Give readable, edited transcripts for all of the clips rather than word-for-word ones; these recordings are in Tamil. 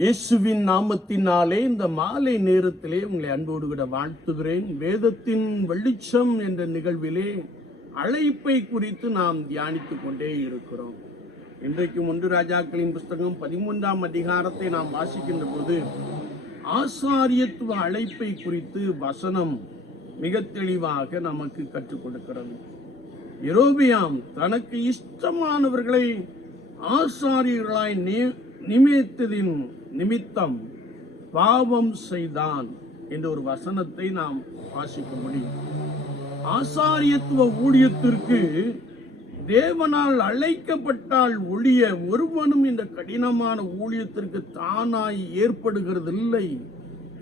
இயேசுவின் நாமத்தினாலே இந்த மாலை நேரத்திலே உங்களை அன்போடு கூட வாழ்த்துகிறேன். வேதத்தின் வெளிச்சம் என்ற நிகழ்விலே அழைப்பை குறித்து நாம் தியானித்துக் கொண்டே இருக்கிறோம். இன்றைக்கு 1 ராஜாக்களின் புஸ்தகம் 13ஆம் அதிகாரத்தை நாம் வாசிக்கின்ற போது ஆசாரியத்துவ அழைப்பை குறித்து வசனம் மிக தெளிவாக நமக்கு கற்றுக் கொடுக்கிறது. யெரொபெயாம் தனக்கு இஷ்டமானவர்களை ஆசாரியர்களாய் நியமித்ததின் நிமித்தம் பாவம் செய்தான் என்ற ஒரு வசனத்தை நாம் வாசிக்க முடியும். ஆசாரியத்துவ ஊழியத்திற்கு தேவனால் அழைக்கப்பட்டால் ஒழிய ஒருவனும் இந்த கடினமான ஊழியத்திற்கு தானாய் ஏற்படுகிறதில்லை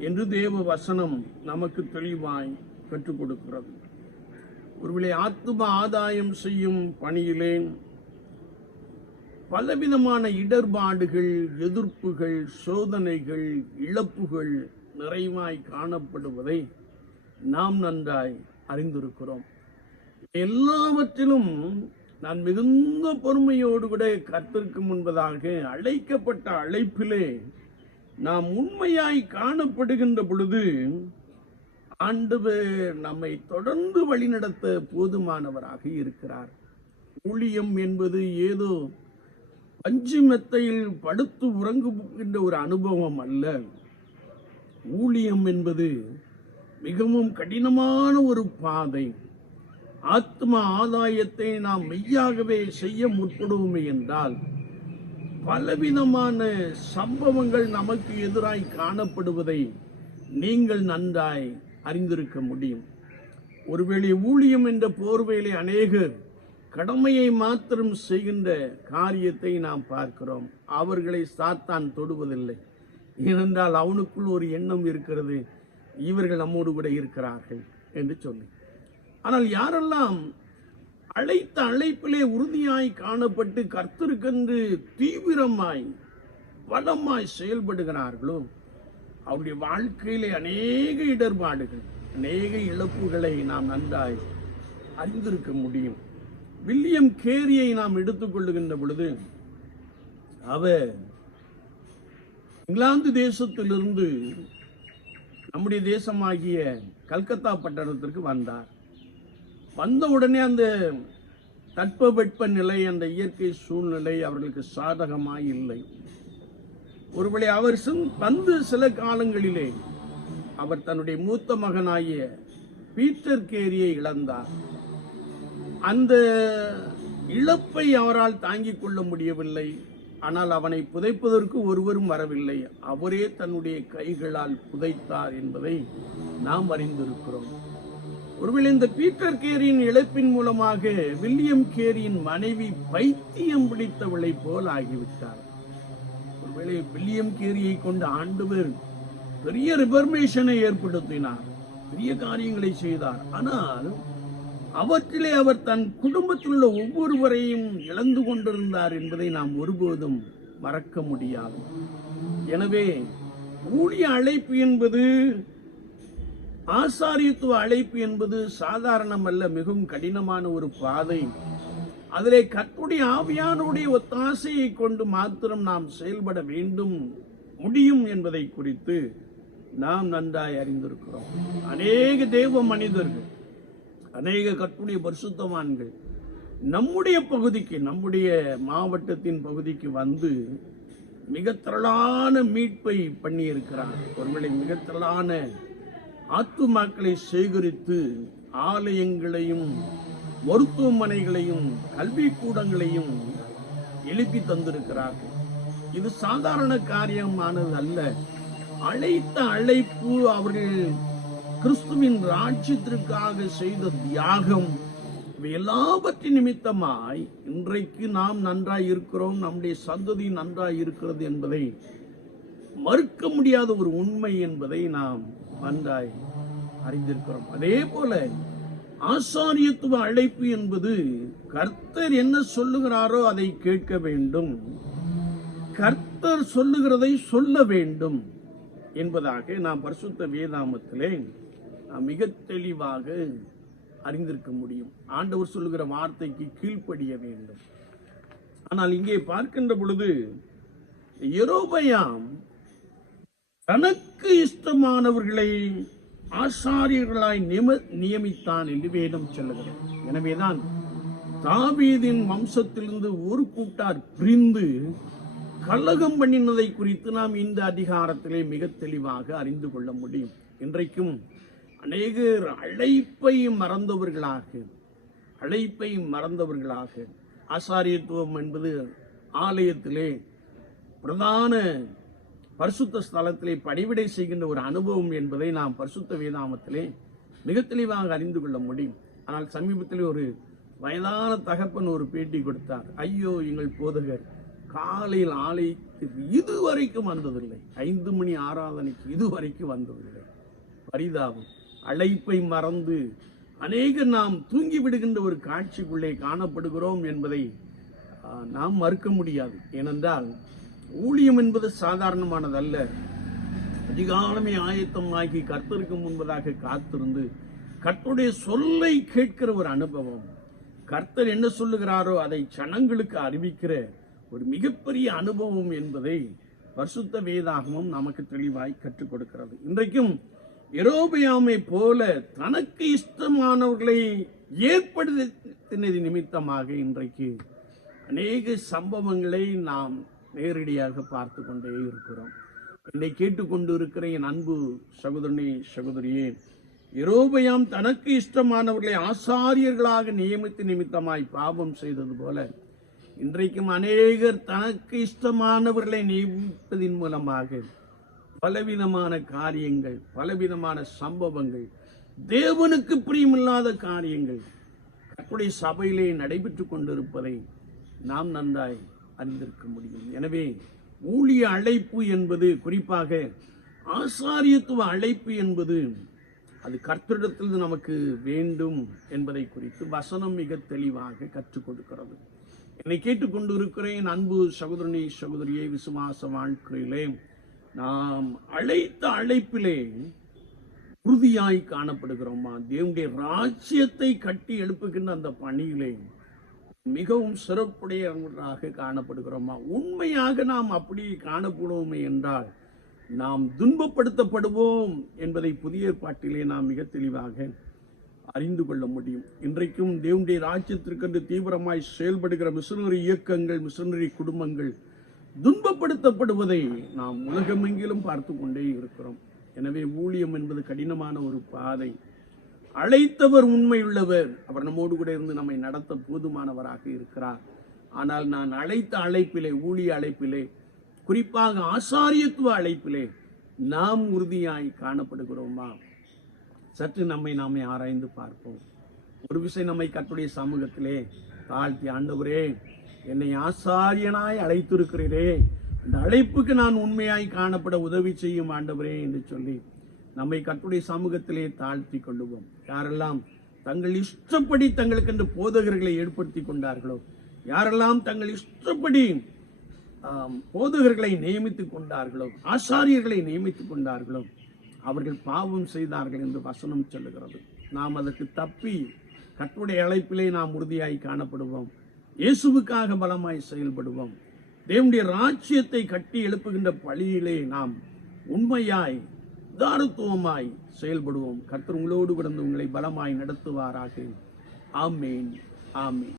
என்று தேவ வசனம் நமக்கு தெளிவாய் கற்றுக் கொடுக்கிறது. ஒருவேளை ஆத்தும ஆதாயம் செய்யும் பணியிலே பலவிதமான இடர்பாடுகள், எதிர்ப்புகள், சோதனைகள், இழப்புகள் நிறைவாய் காணப்படுவதை நாம் நன்றாய் அறிந்திருக்கிறோம். எல்லாவற்றிலும் நான் மிகுந்த பொறுமையோடு கூட கர்த்தருக்கு முன்பதாக அழைக்கப்பட்ட அழைப்பிலே நாம் உண்மையாய் காணப்படுகின்ற பொழுது ஆண்டவர் நம்மை தொடர்ந்து வழிநடத்த போதுமானவராக இருக்கிறார். ஊழியம் என்பது ஏதோ பஞ்சு மெத்தையில் படுத்து உறங்குகின்ற ஒரு அனுபவம் அல்ல. ஊழியம் என்பது மிகவும் கடினமான ஒரு பாதை. ஆத்ம ஆதாயத்தை நாம் மெய்யாகவே செய்ய முற்படுவோமே என்றால் பலவிதமான சம்பவங்கள் நமக்கு எதிராய் காணப்படுவதை நீங்கள் நன்றாய் அறிந்திருக்க முடியும். ஒருவேளை ஊழியம் என்ற போர்வையிலே அநேகர் கடமையை மாத்திரம் செய்கின்ற காரியத்தை நாம் பார்க்கிறோம். அவர்களை சாத்தான் தொடுவதில்லை. ஏனென்றால் அவனுக்குள் ஒரு எண்ணம் இருக்கிறது, இவர்கள் நம்மோடு கூட இருக்கிறார்கள் என்று சொல்லி. ஆனால் யாரெல்லாம் அழைத்த அழைப்பிலே உறுதியாய் காணப்பட்டு கர்த்தருக்கென்று தீவிரமாய் பலமாய் செயல்படுகிறார்களோ அவருடைய வாழ்க்கையிலே அநேக இடர்பாடுகள், அநேக இழப்புகளை நாம் நன்றாய் அறிந்திருக்க முடியும். வில்லியம் கேரியை நாம் எடுத்துக்கொள்ளுகின்ற பொழுது அவர் இங்கிலாந்து தேசத்திலிருந்து நம்முடைய தேசமாகிய கல்கத்தா பட்டணத்திற்கு வந்தார். வந்த உடனே அந்த தட்பவெட்ப நிலை, அந்த இயற்கை சூழ்நிலை அவர்களுக்கு சாதகமாய் இல்லை. ஒருவேளை அவர் வந்து சில காலங்களிலே அவர் தன்னுடைய மூத்த மகனாகிய பீட்டர் கேரியை இழந்தார். அந்த இழப்பை அவரால் தாங்கிக் கொள்ள முடியவில்லை. ஆனால் அவனை புதைப்பதற்கு ஒருவரும் வரவில்லை. அவரே தன்னுடைய கைகளால் புதைத்தார் என்பதை நாம் அறிந்திருக்கிறோம். ஒருவேளை இந்த பீட்டர் கேரியின் இழப்பின் மூலமாக வில்லியம் கேரியின் மனைவி பைத்தியம் பிடித்தவளை போல் ஆகிவிட்டார். ஒருவேளை வில்லியம் கேரியை கொண்டு ஆண்டவர் பெரிய ரிஃபர்மேஷனை ஏற்படுத்தினார், பெரிய காரியங்களை செய்தார். ஆனால் அவற்றிலே அவர் தன் குடும்பத்தில் உள்ள ஒவ்வொருவரையும் இழந்து கொண்டிருந்தார் என்பதை நாம் ஒருபோதும் மறக்க முடியாது. எனவே ஊழிய அழைப்பு என்பது, ஆசாரியத்துவ அழைப்பு என்பது சாதாரணம் அல்ல, மிகவும் கடினமான ஒரு பாதை. அதிலே கர்த்தருடைய ஆவியானுடைய ஒத்தாசையை கொண்டு மாத்திரம் நாம் செயல்பட வேண்டும், முடியும் என்பதை குறித்து நாம் நன்றாய் அறிந்திருக்கிறோம். அநேக தேவ மனிதர்கள், அநேக கர்த்தருடைய பரிசுத்தவான்கள் நம்முடைய பகுதிக்கு, நம்முடைய மாவட்டத்தின் பகுதிக்கு வந்து மிக திரளான மீட்பை பண்ணி இருக்கிறார். ஒருவேளை மிக திரளான ஆத்துமாக்களை சேகரித்து ஆலயங்களையும் மருத்துவமனைகளையும் கல்வி கூடங்களையும் எழுப்பி தந்திருக்கிறார்கள். இது சாதாரண காரியமானது அல்ல. அழைத்த அழைப்பு, அவர்கள் கிறிஸ்துவின் ராஜ்யத்திற்காக செய்த தியாகம், எல்லாவற்றின் நிமித்தமாய் இன்றைக்கு நாம் நன்றாய் இருக்கிறோம், நம்முடைய சந்ததி நன்றாய் இருக்கிறது என்பதை மறுக்க முடியாத ஒரு உண்மை என்பதை நாம் நன்றாய் அறிந்திருக்கிறோம். அதே போல ஆசாரியத்துவ அழைப்பு என்பது கர்த்தர் என்ன சொல்லுகிறாரோ அதை கேட்க வேண்டும், கர்த்தர் சொல்லுகிறதை சொல்ல வேண்டும் என்பதாக நாம் பரிசுத்த வேதாமத்திலே மிக தெளிவாக அறிந்திருக்க முடியும். ஆண்டவர் சொல்லுகிற வார்த்தைக்கு கீழ்ப்படிய வேண்டும். ஆனால் இங்கே பார்க்கின்ற பொழுது யெரொபெயாம் தனக்கு இஷ்டமானவர்களை ஆசாரியர்களாய் நியமித்தான் என்று வேதம் சொல்லுகிறது. எனவேதான் தாவீதின் வம்சத்திலிருந்து ஒரு கூட்டார் பிரிந்து கலகம் பண்ணினதை குறித்து நாம் இந்த அதிகாரத்திலே மிக தெளிவாக அறிந்து கொள்ள முடியும். இன்றைக்கும் அநேகர் அழைப்பை மறந்தவர்களாக ஆசாரியத்துவம் என்பது ஆலயத்திலே பிரதான பரிசுத்த ஸ்தலத்திலே பணிவிடை செய்கின்ற ஒரு அனுபவம் என்பதை நாம் பரிசுத்த வேதாமத்திலே மிக தெளிவாக அறிந்து கொள்ள முடியும். ஆனால் சமீபத்தில் ஒரு வயதான தகப்பன் ஒரு பேட்டி கொடுத்தார். ஐயோ, எங்கள் போதகர் காலையில் ஆலயத்திற்கு இதுவரைக்கும் வந்ததில்லை, 5 மணி ஆராதனைக்கு இதுவரைக்கும் வந்ததில்லை. பரிதாபம். அழைப்பை மறந்து அநேக நாம் தூங்கி விடுகின்ற ஒரு காட்சிக்குள்ளே காணப்படுகிறோம் என்பதை நாம் மறுக்க முடியாது. ஏனென்றால் ஊழியம் என்பது சாதாரணமானதல்ல. அதிகாலமே ஆயத்தமாகி கர்த்தருக்கு முன்பதாக காத்திருந்து கர்த்தருடைய சொல்லை கேட்கிற ஒரு அனுபவம், கர்த்தர் என்ன சொல்லுகிறாரோ அதை ஜனங்களுக்கு அறிவிக்கிற ஒரு மிகப்பெரிய அனுபவம் என்பதை பரிசுத்த வேதாகமம் நமக்கு தெளிவாய் கற்றுக் கொடுக்கிறது. இன்றைக்கும் யெரொபெயாமை போல தனக்கு இஷ்டமானவர்களை ஏற்படுத்தினது நிமித்தமாக இன்றைக்கு அநேக சம்பவங்களை நாம் நேரடியாக பார்த்து கொண்டே இருக்கிறோம். என்னை கேட்டுக்கொண்டு இருக்கிற என் அன்பு சகோதரனே, சகோதரியே, யெரொபெயாம் தனக்கு இஷ்டமானவர்களை ஆசாரியர்களாக நியமித்து நிமித்தமாய் பாவம் செய்தது போல இன்றைக்கும் அநேகர் தனக்கு இஷ்டமானவர்களை நியமிப்பதின் மூலமாக பலவிதமான காரியங்கள், பலவிதமான சம்பவங்கள், தேவனுக்கு பிரியமில்லாத காரியங்கள் கர்த்தருடைய சபையிலே நடைபெற்றுக் கொண்டிருப்பதை நாம் நன்றாய் அறிந்திருக்க முடியும். எனவே ஊழிய அழைப்பு என்பது, குறிப்பாக ஆசாரியத்துவ அழைப்பு என்பது, அது கர்த்தரிடத்தில் நமக்கு வேண்டும் என்பதை குறித்து வசனம் மிக தெளிவாக கற்றுக் கொடுக்கிறது. என்னை கேட்டுக்கொண்டு இருக்கிறேன் அன்பு சகோதரனே, சகோதரியை, விசுவாச வாழ்க்கையிலே நாம் அழைத்த அழைப்பிலே உறுதியாய் காணப்படுகிறோமா? தேவனுடைய ராஜ்யத்தை கட்டி எழுப்புகின்ற அந்த பணியிலே மிகவும் சிறப்புடையவர்களாக காணப்படுகிறோமா? உண்மையாக நாம் அப்படி காணப்படுவோமே என்றால் நாம் துன்பப்படுத்தப்படுவோம் என்பதை புதிய ஏற்பாட்டிலே நாம் மிக தெளிவாக அறிந்து கொள்ள முடியும். இன்றைக்கும் தேவனுடைய ராஜ்யத்திற்கென்று தீவிரமாய் செயல்படுகிற மிஷனரி இயக்கங்கள், மிஷனரி குடும்பங்கள் துன்பப்படுத்தப்படுவதை நாம் உலகமெங்கிலும் பார்த்து கொண்டே இருக்கிறோம். எனவே ஊழியம் என்பது கடினமான ஒரு பாதை. அழைத்தவர் உண்மையுள்ளவர், அவர் நம்மோடு கூட இருந்து நம்மை நடத்த போதுமானவராக இருக்கிறார். ஆனால் நான் அழைத்த அழைப்பிலே, ஊழிய அழைப்பிலே, குறிப்பாக ஆசாரியத்துவ அழைப்பிலே நாம் உறுதியாய் காணப்படுகிறோமா? சற்று நம்மை நாமே ஆராய்ந்து பார்ப்போம். ஒரு விஷயம் நம்மை கர்த்தருடைய சமூகத்திலே தாழ்த்தி, ஆண்டவரே, என்னை ஆசாரியனாய் அழைத்திருக்கிறீரே, இந்த அழைப்புக்கு நான் உண்மையாய் காணப்பட உதவி செய்யும் ஆண்டவரே என்று சொல்லி நம்மை கர்த்தருடைய சமூகத்திலே தாழ்த்தி கொள்ளுவோம். யாரெல்லாம் தங்கள் இஷ்டப்படி தங்களுக்கென்று போதகர்களை ஏற்படுத்தி கொண்டார்களோ, யாரெல்லாம் தங்கள் இஷ்டப்படி போதகர்களை நியமித்துக் கொண்டார்களோ, ஆசாரியர்களை நியமித்துக் கொண்டார்களோ, அவர்கள் பாவம் செய்தார்கள் என்று வசனம் சொல்லுகிறது. நாம் அதற்கு தப்பி கர்த்தருடைய அழைப்பிலே நாம் உறுதியாய் காணப்படுவோம். இயேசுவுக்காக பலமாய் செயல்படுவோம். தேவனுடைய ராஜ்யத்தை கட்டி எழுப்புகின்ற பழியிலே நாம் உண்மையாய் உதாரத்துவமாய் செயல்படுவோம். கர்த்தர் உங்களோடு கிடந்து உங்களை பலமாய் நடத்துவாராக. ஆமேன், ஆமேன்.